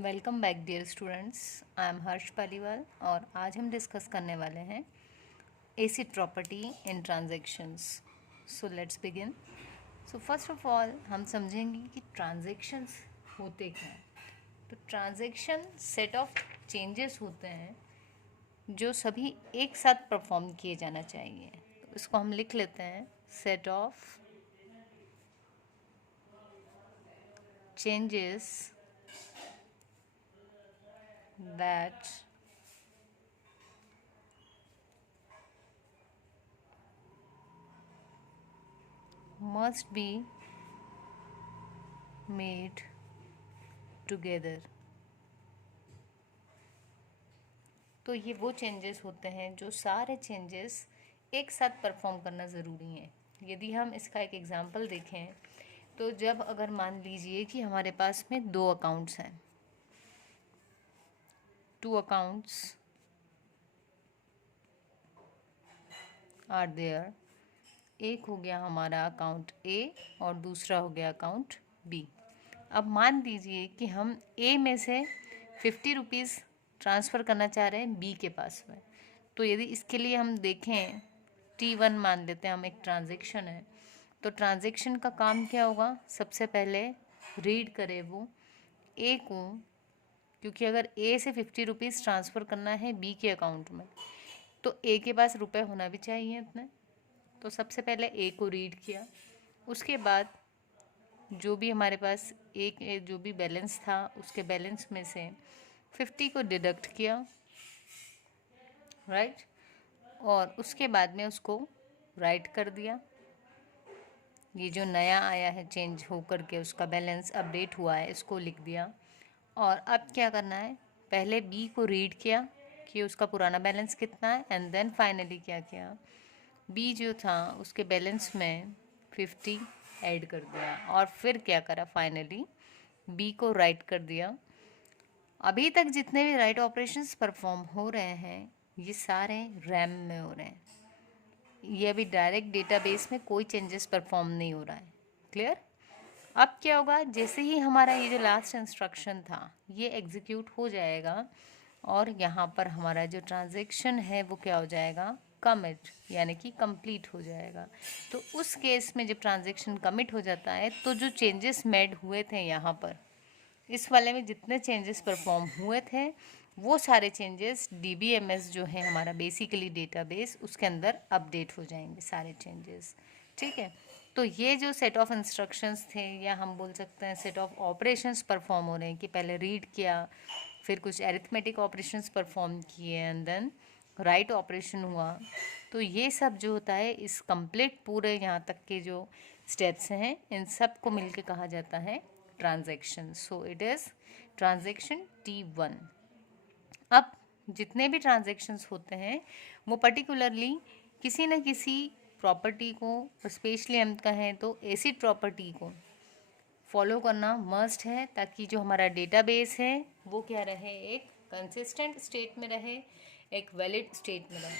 Welcome back dear students. I am Harsh Paliwal और आज हम डिस्कस करने वाले हैं ACID property in transactions. So let's begin. So first of all हम समझेंगे कि ट्रांजैक्शंस होते क्या हैं। तो ट्रांजैक्शन सेट ऑफ चेंजेस होते हैं जो सभी एक साथ परफॉर्म किए जाना चाहिए। तो इसको हम लिख लेते हैं set of changes that must be made together। तो ये वो चेंजेस होते हैं जो सारे चेंजेस एक साथ परफॉर्म करना ज़रूरी है। यदि हम इसका एक एग्जांपल देखें तो जब अगर मान लीजिए कि हमारे पास में दो अकाउंट्स हैं, टू अकाउंट्स आर देयर। एक हो गया हमारा अकाउंट ए और दूसरा हो गया अकाउंट बी। अब मान लीजिए कि हम ए में से 50 रुपीज़ ट्रांसफ़र करना चाह रहे हैं बी के पास में। तो यदि इसके लिए हम देखें T1 मान लेते हैं, हम एक ट्रांजैक्शन है। तो ट्रांजैक्शन का काम क्या होगा, सबसे पहले रीड करे वो ए को, क्योंकि अगर ए से 50 रुपीज़ ट्रांसफ़र करना है बी के अकाउंट में तो ए के पास रुपए होना भी चाहिए इतने। तो सबसे पहले ए को रीड किया, उसके बाद जो भी हमारे पास एक जो भी बैलेंस था उसके बैलेंस में से 50 को डिडक्ट किया, राइट। और उसके बाद में उसको राइट कर दिया। ये जो नया आया है चेंज हो करके उसका बैलेंस अपडेट हुआ है इसको लिख दिया। और अब क्या करना है, पहले बी को रीड किया कि उसका पुराना बैलेंस कितना है एंड देन फाइनली क्या किया, बी जो था उसके बैलेंस में 50 ऐड कर दिया और फिर क्या करा, फाइनली बी को राइट कर दिया। अभी तक जितने भी राइट ऑपरेशंस परफॉर्म हो रहे हैं ये सारे रैम में हो रहे हैं। ये अभी डायरेक्ट डेटाबेस में कोई चेंजेस परफॉर्म नहीं हो रहा है। क्लियर। अब क्या होगा, जैसे ही हमारा ये जो लास्ट इंस्ट्रक्शन था ये एग्जीक्यूट हो जाएगा और यहाँ पर हमारा जो ट्रांजैक्शन है वो क्या हो जाएगा, कमिट, यानी कि कंप्लीट हो जाएगा। तो उस केस में जब ट्रांजैक्शन कमिट हो जाता है तो जो चेंजेस मेड हुए थे यहाँ पर इस वाले में जितने चेंजेस परफॉर्म हुए थे वो सारे चेंजेस DBMS जो है हमारा बेसिकली डेटाबेस उसके अंदर अपडेट हो जाएंगे सारे चेंजेस। ठीक है। तो ये जो सेट ऑफ इंस्ट्रक्शंस थे या हम बोल सकते हैं सेट ऑफ ऑपरेशंस परफॉर्म हो रहे हैं कि पहले रीड किया, फिर कुछ एरिथमेटिक ऑपरेशंस परफॉर्म किए एंड देन राइट ऑपरेशन हुआ। तो ये सब जो होता है इस कंप्लीट पूरे यहाँ तक के जो स्टेप्स हैं इन सब को मिलके कहा जाता है transaction. So it is transaction T1। अब जितने भी ट्रांजैक्शंस होते हैं वो पर्टिकुलरली किसी न किसी प्रॉपर्टी को, स्पेशली हम कहें तो एसिड प्रॉपर्टी को फॉलो करना मस्ट है ताकि जो हमारा डेटाबेस है वो क्या रहे, एक कंसिस्टेंट स्टेट में रहे, एक वैलिड स्टेट में रहे।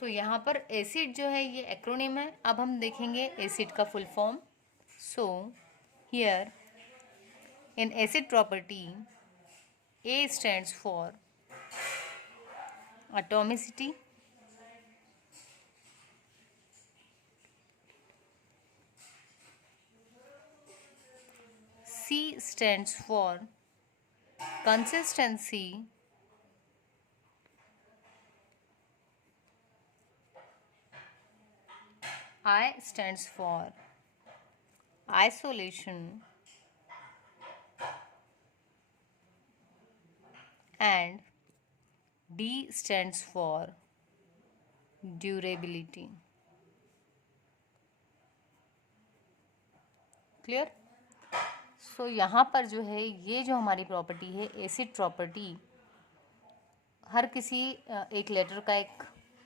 तो यहाँ पर एसिड जो है ये एक्रोनिम है। अब हम देखेंगे एसिड का full form. So here in acid property, A stands for atomicity, C stands for consistency, I stands for isolation, and D stands for durability। Clear. So यहाँ पर जो है ये जो हमारी प्रॉपर्टी है एसिड प्रॉपर्टी, हर किसी एक लेटर का एक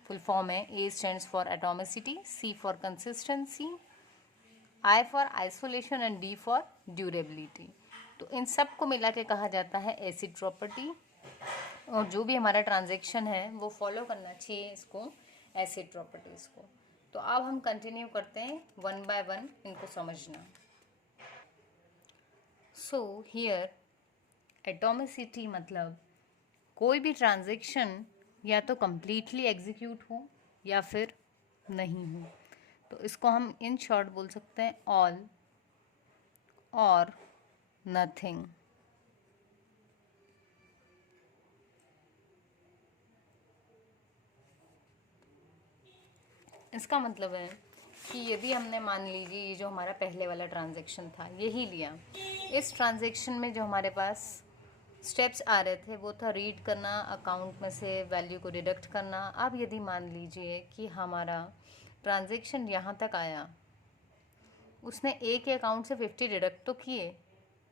फुल फॉर्म है। A stands for atomicity, C for consistency, I for isolation and D for durability. तो इन सब को मिला के कहा जाता है एसिड प्रॉपर्टी। और जो भी हमारा ट्रांजैक्शन है वो फॉलो करना चाहिए इसको, एसिड प्रॉपर्टीज़ को। तो अब हम कंटिन्यू करते हैं वन बाय वन इनको समझना। सो हियर एटॉमिसिटी मतलब कोई भी ट्रांजैक्शन या तो कम्प्लीटली एग्जीक्यूट हो या फिर नहीं हो। तो इसको हम इन शॉर्ट बोल सकते हैं ऑल और नथिंग। इसका मतलब है कि यदि हमने मान लीजिए ये जो हमारा पहले वाला ट्रांजैक्शन था यही लिया, इस ट्रांजैक्शन में जो हमारे पास स्टेप्स आ रहे थे वो था रीड करना, अकाउंट में से वैल्यू को डिडक्ट करना। अब यदि मान लीजिए कि हमारा ट्रांजैक्शन यहाँ तक आया, उसने ए के अकाउंट से 50 डिडक्ट तो किए,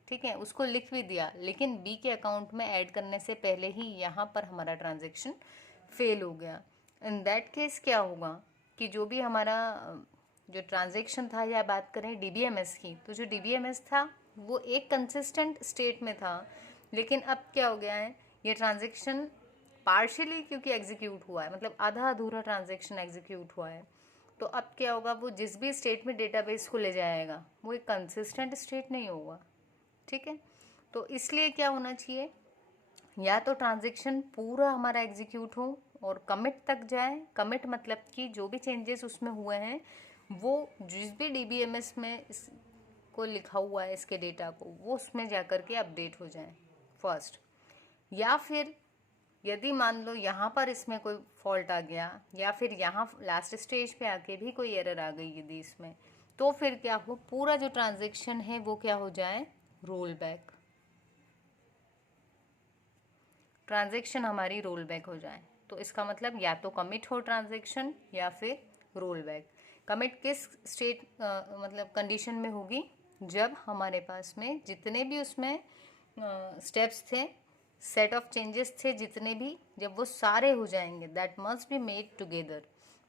ठीक है, उसको लिख भी दिया, लेकिन बी के अकाउंट में ऐड करने से पहले ही यहाँ पर हमारा ट्रांजैक्शन फेल हो गया। इन दैट केस क्या होगा कि जो भी हमारा जो ट्रांजैक्शन था, या बात करें डीबीएमएस की, तो जो डीबीएमएस था वो एक कंसिस्टेंट स्टेट में था, लेकिन अब क्या हो गया है, ये ट्रांजैक्शन पार्शियली क्योंकि एग्जीक्यूट हुआ है, मतलब आधा अधूरा ट्रांजैक्शन एग्जीक्यूट हुआ है, तो अब क्या होगा, वो जिस भी स्टेट में डेटाबेस को ले जाएगा वो एक कंसिस्टेंट स्टेट नहीं होगा, ठीक है। तो इसलिए क्या होना चाहिए, या तो ट्रांजैक्शन पूरा हमारा एग्जीक्यूट हो और कमिट तक जाए। कमिट मतलब कि जो भी चेंजेस उसमें हुए हैं वो जिस भी डीबीएमएस में को लिखा हुआ है इसके डेटा को, वो उसमें जा कर के अपडेट हो जाए फर्स्ट। या फिर यदि मान लो यहाँ पर इसमें कोई फॉल्ट आ गया, या फिर यहाँ लास्ट स्टेज पे आके भी कोई एरर आ गई यदि इसमें, तो फिर क्या हो, पूरा जो ट्रांजैक्शन है वो क्या हो जाए, रोल बैक। ट्रांजैक्शन हमारी रोल बैक हो जाए। तो इसका मतलब या तो कमिट हो ट्रांजैक्शन या फिर रोल बैक। कमिट किस स्टेट मतलब कंडीशन में होगी, जब हमारे पास में जितने भी उसमें स्टेप्स थे, सेट ऑफ चेंजेस थे जितने भी, जब वो सारे हो जाएंगे, that must be made together.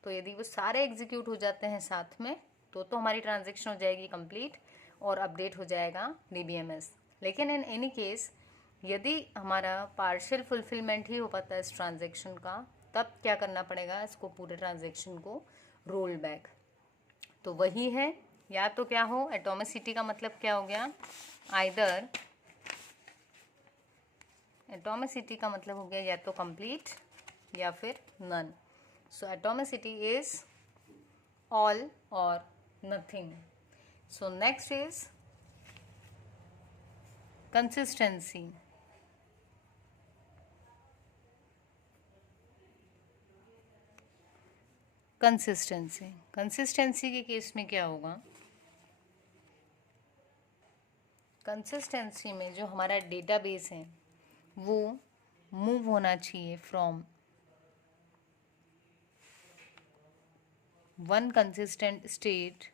तो यदि वो सारे एग्जीक्यूट हो जाते हैं साथ में, तो हमारी ट्रांजैक्शन हो जाएगी कंप्लीट और अपडेट हो जाएगा डीबीएमएस। लेकिन इन एनी केस यदि हमारा पार्शियल फुलफिलमेंट ही हो पाता है इस ट्रांजैक्शन का, तब क्या करना पड़ेगा, इसको पूरे ट्रांजैक्शन को रोल बैक। तो वही है, या तो क्या हो, एटॉमिसिटी का मतलब क्या हो गया, आइदर, एटॉमिसिटी का मतलब हो गया या तो कंप्लीट या फिर none. So atomicity is all और nothing. So next is consistency. Consistency के केस में क्या होगा, कंसिस्टेंसी में जो हमारा डेटाबेस है वो मूव होना चाहिए from one consistent state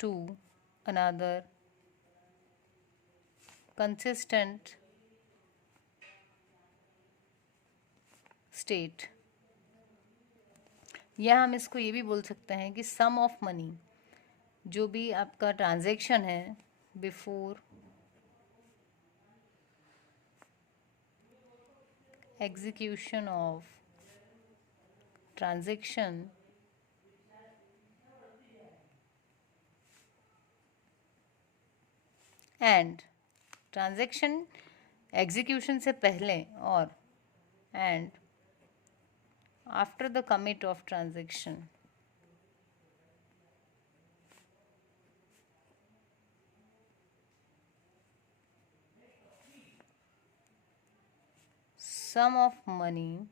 to another consistent state. या हम इसको ये भी बोल सकते हैं कि सम ऑफ मनी, जो भी आपका ट्रांजैक्शन है before execution of transaction and transaction execution से पहले और and after the commit of transaction, sum of money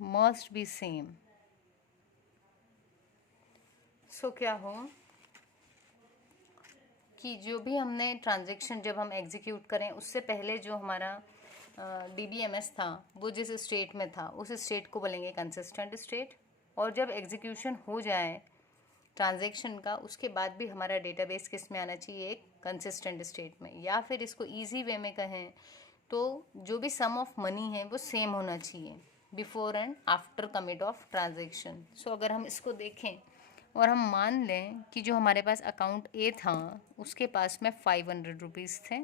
must be same। सो क्या हो कि जो भी हमने ट्रांजैक्शन जब हम एग्जीक्यूट करें उससे पहले जो हमारा डीबीएमएस था वो जिस स्टेट में था उस स्टेट को बोलेंगे कंसिस्टेंट स्टेट। और जब एग्जीक्यूशन हो जाए ट्रांजैक्शन का, उसके बाद भी हमारा डेटाबेस किस में आना चाहिए, एक कंसिस्टेंट स्टेट में। या फिर इसको इजी वे में कहें तो जो भी सम ऑफ मनी है वो सेम होना चाहिए before and after commit of transaction. So अगर हम इसको देखें और हम मान लें कि जो हमारे पास अकाउंट ए था उसके पास में 500 रुपीज़ थे,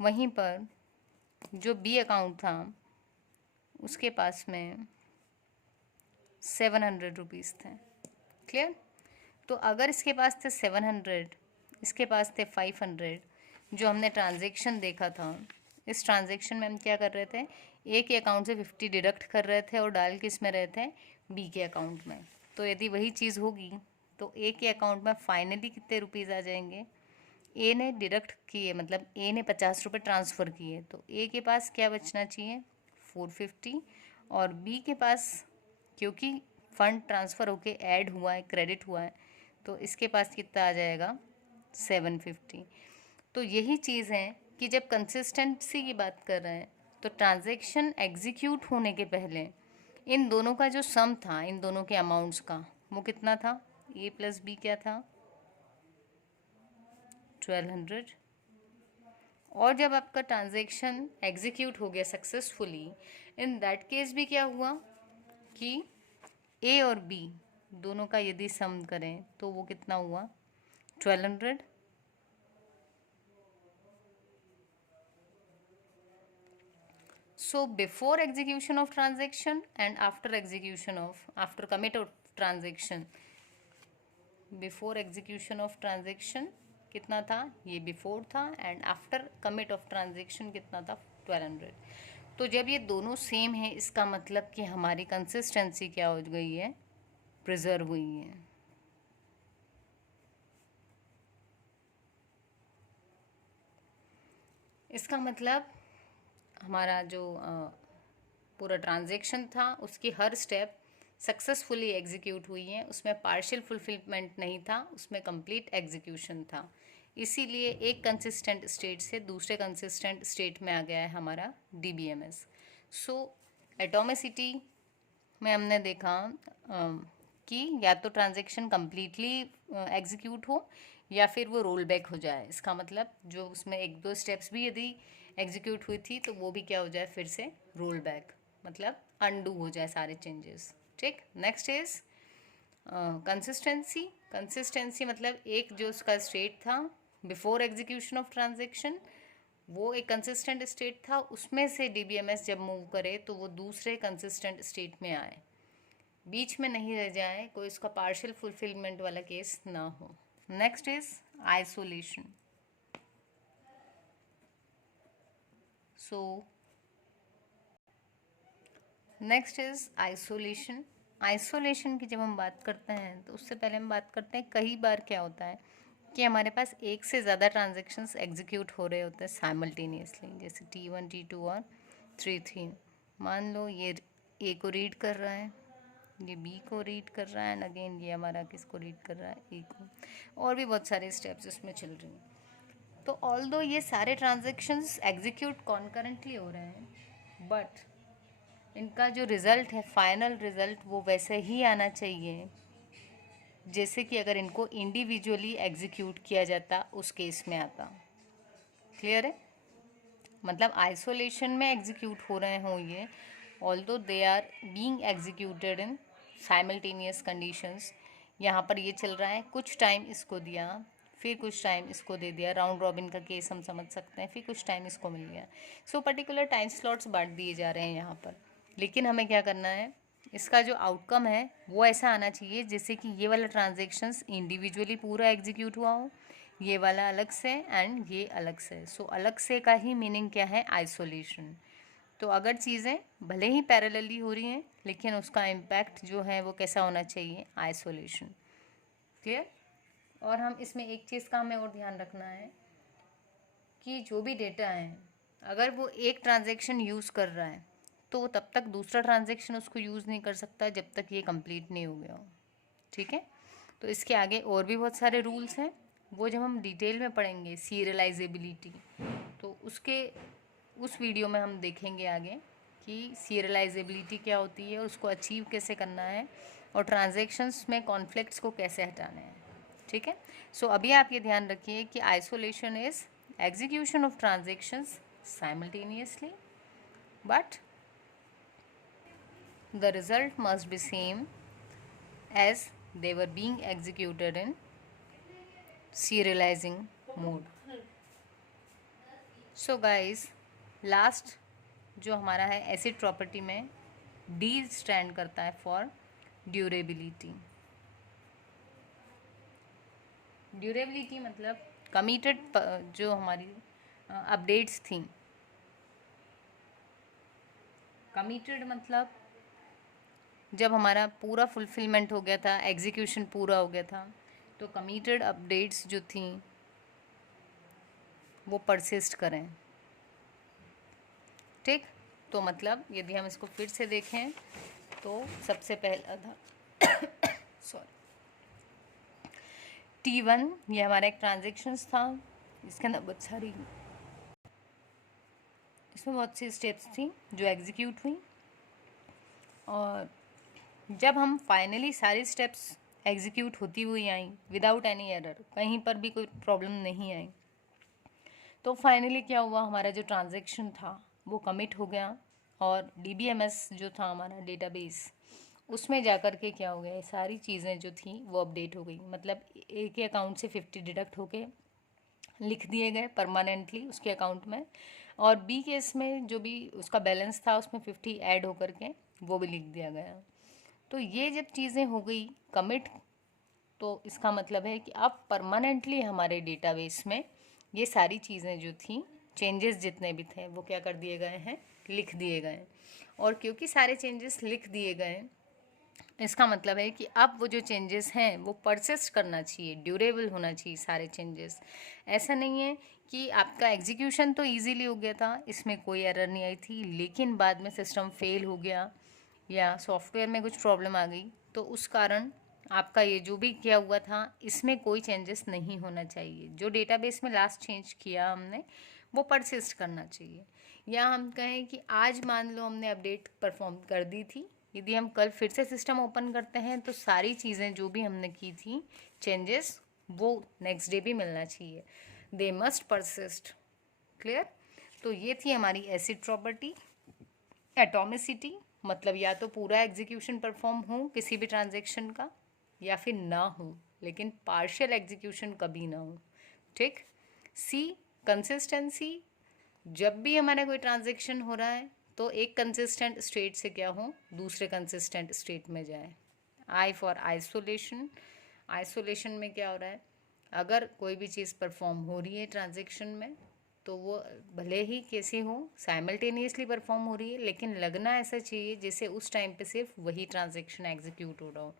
वहीं पर जो बी अकाउंट था उसके पास में 700 रुपीज़ थे। क्लियर? तो अगर इसके पास थे 700, इसके पास थे 500, जो हमने ट्रांजेक्शन देखा था, इस ट्रांजेक्शन में हम क्या कर रहे थे, ए के अकाउंट से 50 डिडक्ट कर रहे थे और डाल के इसमें रहे थे बी के अकाउंट में। तो यदि वही चीज़ होगी तो ए के अकाउंट में फाइनली कितने रुपीज़ आ जाएंगे, ए ने डिडक्ट किए, मतलब ए ने 50 रुपये ट्रांसफ़र किए, तो ए के पास क्या बचना चाहिए, 450, और बी के पास क्योंकि फ़ंड ट्रांसफ़र होके ऐड हुआ है, क्रेडिट हुआ है, तो इसके पास कितना आ जाएगा, 750। तो यही चीज़ है कि जब कंसिस्टेंसी की बात कर रहे हैं तो ट्रांजैक्शन एग्जीक्यूट होने के पहले इन दोनों का जो सम था, इन दोनों के अमाउंट्स का, वो कितना था, ए प्लस बी क्या था, 1200। और जब आपका ट्रांजैक्शन एग्जीक्यूट हो गया सक्सेसफुली, इन दैट केस भी क्या हुआ कि ए और बी दोनों का यदि सम करें तो वो कितना हुआ, 1200। So before execution of transaction and after commit of transaction, before execution of transaction कितना था, ये बिफोर था, and after commit of transaction कितना था, 1200। तो जब ये दोनों सेम है, इसका मतलब कि हमारी कंसिस्टेंसी क्या हो गई है, प्रिजर्व हुई है। इसका मतलब हमारा जो पूरा ट्रांजेक्शन था उसकी हर स्टेप सक्सेसफुली एग्जीक्यूट हुई है, उसमें पार्शियल फुलफिलमेंट नहीं था, उसमें कंप्लीट एग्जीक्यूशन था। इसीलिए एक कंसिस्टेंट स्टेट से दूसरे कंसिस्टेंट स्टेट में आ गया है हमारा डीबीएमएस। सो एटॉमिसिटी में हमने देखा कि या तो ट्रांजेक्शन कम्प्लीटली एग्जीक्यूट हो या फिर वो रोल बैक हो जाए। इसका मतलब जो उसमें एक दो स्टेप्स भी यदि एग्जीक्यूट हुई थी तो वो भी क्या हो जाए, फिर से रोल बैक, मतलब अनडू हो जाए सारे चेंजेस। ठीक, नेक्स्ट इज कंसिस्टेंसी। कंसिस्टेंसी मतलब एक जो उसका स्टेट था बिफोर एग्जीक्यूशन ऑफ ट्रांजेक्शन, वो एक कंसिस्टेंट स्टेट था, उसमें से डीबीएमएस जब मूव करे तो वो दूसरे कंसिस्टेंट स्टेट में आए, बीच में नहीं रह जाए, कोई उसका पार्शियल फुलफिलमेंट वाला केस ना हो। Next is isolation. So next is isolation. Isolation की जब हम बात करते हैं तो उससे पहले हम बात करते हैं, कई बार क्या होता है कि हमारे पास एक से ज़्यादा ट्रांजेक्शन्स एग्जीक्यूट हो रहे होते हैं साइमल्टेनियसली, जैसे T1 T2 और 3 मान लो ये ए को रीड कर रहा है, ये बी को रीड कर रहा है, एंड अगेन ये हमारा किसको रीड कर रहा है, ए को, और भी बहुत सारे स्टेप्स इसमें चल रही हैं। तो ऑल्दो ये सारे ट्रांजेक्शन्स एग्जीक्यूट कॉन्करेंटली हो रहे हैं, बट इनका जो रिज़ल्ट है, फाइनल रिज़ल्ट, वो वैसे ही आना चाहिए जैसे कि अगर इनको इंडिविजुअली एग्जीक्यूट किया जाता उस केस में आता। क्लियर है? मतलब आइसोलेशन में एग्जीक्यूट हो रहे हों ये, although they are being executed in simultaneous conditions. यहाँ पर ये चल रहा है, कुछ टाइम इसको दिया, फिर कुछ टाइम इसको दे दिया, राउंड रॉबिन का केस हम समझ सकते हैं, फिर कुछ टाइम इसको मिल गया। सो पर्टिकुलर टाइम स्लॉट्स बांट दिए जा रहे हैं यहाँ पर, लेकिन हमें क्या करना है, इसका जो आउटकम है वो ऐसा आना चाहिए जैसे कि ये वाला ट्रांजेक्शन्स इंडिविजुअली पूरा एग्जीक्यूट हुआ हो, ये वाला अलग से एंड ये अलग से। सो अलग से का ही मीनिंग क्या है, आइसोलेशन। तो अगर चीज़ें भले ही पैरेलली हो रही हैं लेकिन उसका इम्पैक्ट जो है वो कैसा होना चाहिए, आइसोलेशन। क्लियर? और हम इसमें एक चीज़ का हमें और ध्यान रखना है कि जो भी डेटा है, अगर वो एक ट्रांजेक्शन यूज़ कर रहा है तो तब तक दूसरा ट्रांजेक्शन उसको यूज़ नहीं कर सकता जब तक ये कंप्लीट नहीं हो गया हो। ठीक है? तो इसके आगे और भी बहुत सारे रूल्स हैं, वो जब हम डिटेल में पढ़ेंगे, सीरियलाइजेबिलिटी, तो उस वीडियो में हम देखेंगे आगे कि सीरियलाइजेबिलिटी क्या होती है, उसको अचीव कैसे करना है, और ट्रांजेक्शन्स में कॉन्फ्लिक्ट्स को कैसे हटाना है। ठीक है? सो अभी आप ये ध्यान रखिए कि isolation is execution of transactions simultaneously, but the result must be same as they were being executed in serializing mode. So guys, last जो हमारा है एसिड प्रॉपर्टी में डी स्टैंड करता है फॉर ड्यूरेबिलिटी। ड्यूरेबिलिटी मतलब कमिटेड जो हमारी updates थी, कमिटेड मतलब जब हमारा पूरा फुलफिलमेंट हो गया था, एग्जीक्यूशन पूरा हो गया था, तो कमिटेड अपडेट्स जो थी वो परसिस्ट करें। ठीक, तो मतलब यदि हम इसको फिर से देखें तो सबसे पहला था सॉरी T1, ये हमारा एक ट्रांजेक्शन्स था, इसके अंदर इसमें बहुत सी स्टेप्स थी जो एग्जीक्यूट हुई, और जब हम फाइनली सारी स्टेप्स एग्जीक्यूट होती हुई आई विदाउट एनी एरर, कहीं पर भी कोई प्रॉब्लम नहीं आई, तो फाइनली क्या हुआ, हमारा जो ट्रांजैक्शन था वो कमिट हो गया, और DBMS जो था हमारा डेटाबेस, उसमें जाकर के क्या हो गया, सारी चीज़ें जो थी वो अपडेट हो गई। मतलब एक ही अकाउंट से 50 डिडक्ट होके लिख दिए गए परमानेंटली उसके अकाउंट में, और बी केस में जो भी उसका बैलेंस था उसमें 50 ऐड होकर के वो भी लिख दिया गया। तो ये जब चीज़ें हो गई कमिट, तो इसका मतलब है कि अब परमानेंटली हमारे डेटाबेस में ये सारी चीज़ें जो थी, चेंजेस जितने भी थे वो क्या कर दिए गए हैं, लिख दिए गए। और क्योंकि सारे चेंजेस लिख दिए गए, इसका मतलब है कि अब वो जो चेंजेस हैं वो परसिस्ट करना चाहिए, ड्यूरेबल होना चाहिए सारे चेंजेस। ऐसा नहीं है कि आपका एग्जीक्यूशन तो इजीली हो गया था, इसमें कोई एरर नहीं आई थी, लेकिन बाद में सिस्टम फेल हो गया या सॉफ्टवेयर में कुछ प्रॉब्लम आ गई, तो उस कारण आपका ये जो भी किया हुआ था इसमें कोई चेंजेस नहीं होना चाहिए। जो डेटाबेस में लास्ट चेंज किया हमने वो परसिस्ट करना चाहिए। या हम कहें कि आज मान लो हमने अपडेट परफॉर्म कर दी थी, यदि हम कल फिर से सिस्टम ओपन करते हैं तो सारी चीज़ें जो भी हमने की थी चेंजेस, वो नेक्स्ट डे भी मिलना चाहिए, दे मस्ट परसिस्ट। क्लियर? तो ये थी हमारी एसिड प्रॉपर्टी। एटॉमिसिटी मतलब या तो पूरा एग्जीक्यूशन परफॉर्म हो किसी भी ट्रांजेक्शन का, या फिर ना हो, लेकिन पार्शियल एग्जीक्यूशन कभी ना हो। ठीक। सी, कंसिस्टेंसी, जब भी हमारा कोई ट्रांजेक्शन हो रहा है तो एक कंसिस्टेंट स्टेट से क्या हो, दूसरे कंसिस्टेंट स्टेट में जाए। आई फॉर आइसोलेशन, आइसोलेशन में क्या हो रहा है, अगर कोई भी चीज़ परफॉर्म हो रही है ट्रांजेक्शन में तो वो भले ही कैसी हो, साइमल्टेनियसली परफॉर्म हो रही है, लेकिन लगना ऐसा चाहिए जैसे उस टाइम पे सिर्फ वही ट्रांजेक्शन एग्जीक्यूट हो रहा हो।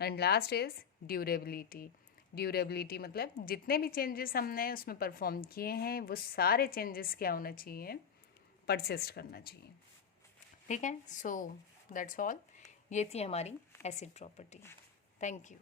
And last is durability. Durability मतलब जितने भी चेंजेस हमने उसमें परफॉर्म किए हैं वो सारे चेंजेस क्या होना चाहिए, परसिस्ट करना चाहिए। ठीक है, सो दैट्स ऑल। ये थी हमारी एसिड प्रॉपर्टी। Thank you.